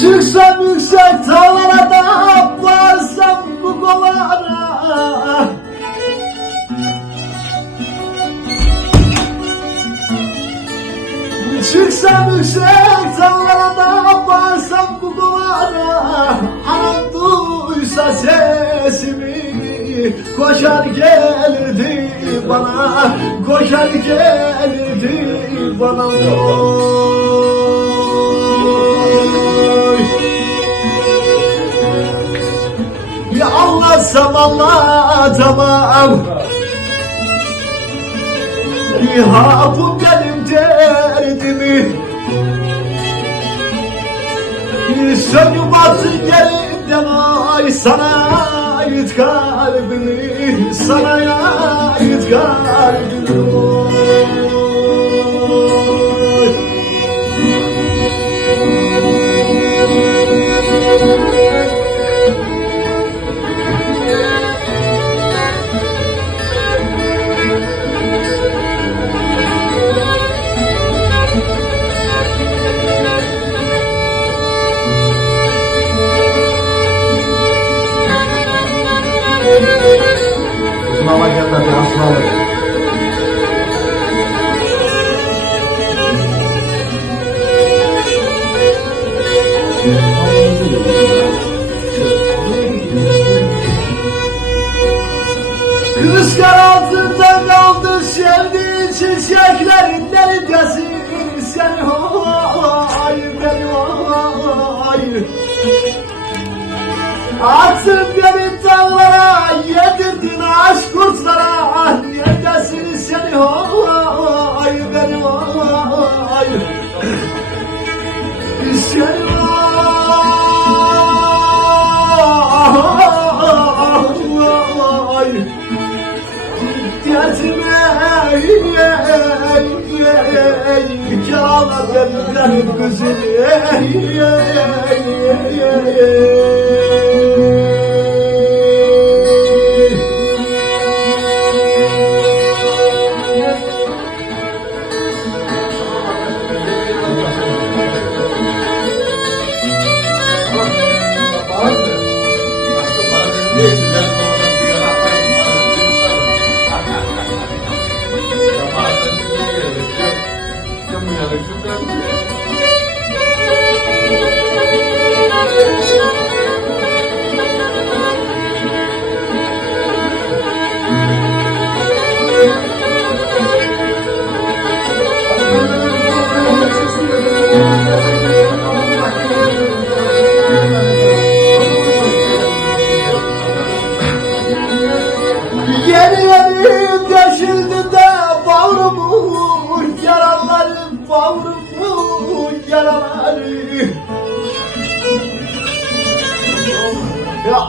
Çıksam yüksek dağlara da varsam bu kolara Çıksam yüksek dağlara da varsam bu kolara Anam duysa sesimi koşar gelirdi bana. Koşar gelirdi bana. oy. Ya anlatsam anlatamam Ya bu benim derdimi Sönüp atın yerimden ay sana ait kalbimi Sana Kızgar altında kaldı sevdiğin çiçeklerin neredesin sen hay benim hay Attın beni dağlara yedirdin aşk Kâla benim güzeli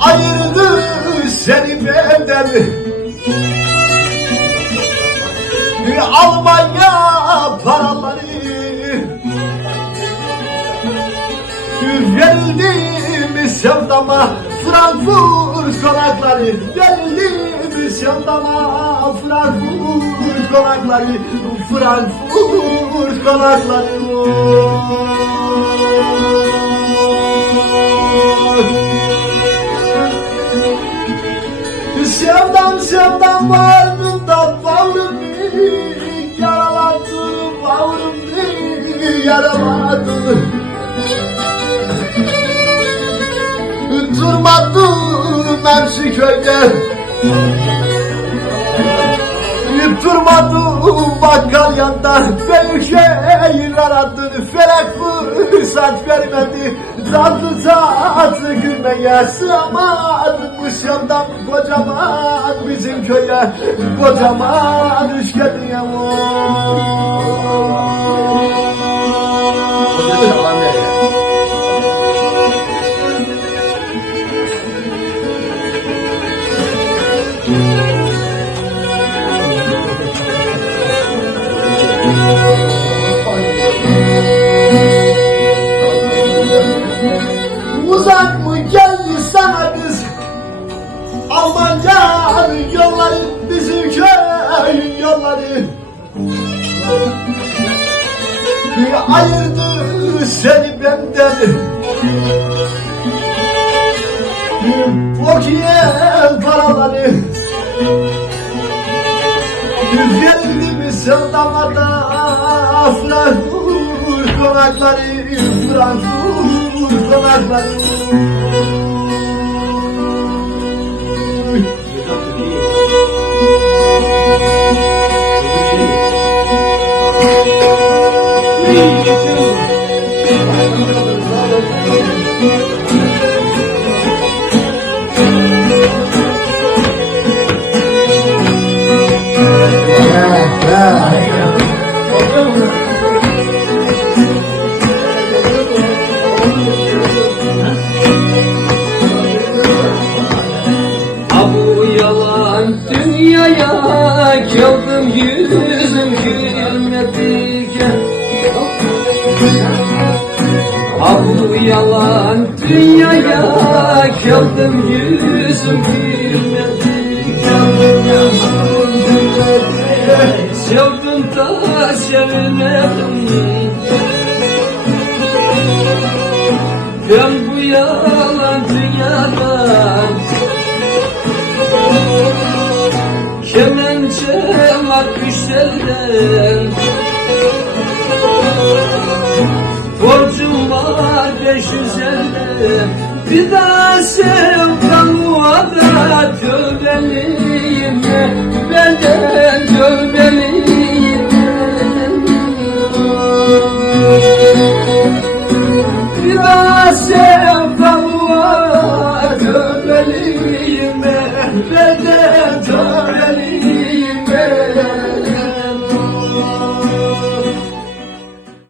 Ayırdı seni benden. Ya Almanya paraları. Verildi mi sevdama Frankfurt konakları. Verildi mi sevdama Frankfurt konakları. Frankfurt konakları Vardı da Bağrım yaraladı Bağrım yaraladı Durmadım hepsi köyde. Durmadım bakkal yanda Büyük şehir aradın Felek fırsat vermedi Tatlı tatlı gülmeye Sığamadım. Sevdam Kocaman bizim köye Kocaman üç gediye Uzak ayırdı seni benden. Okuyen paraları. Verildi mi sevdamada Frankfurt konakları Frankfurt konakları dünyaya geldim yüzüm gülmediyken Sevdim da sevinelim Ben bu yalan dünyadan Kemençe var küşlerden yüz elden Bir daha sevdam da tövbeliyim. Benden tövbeliyim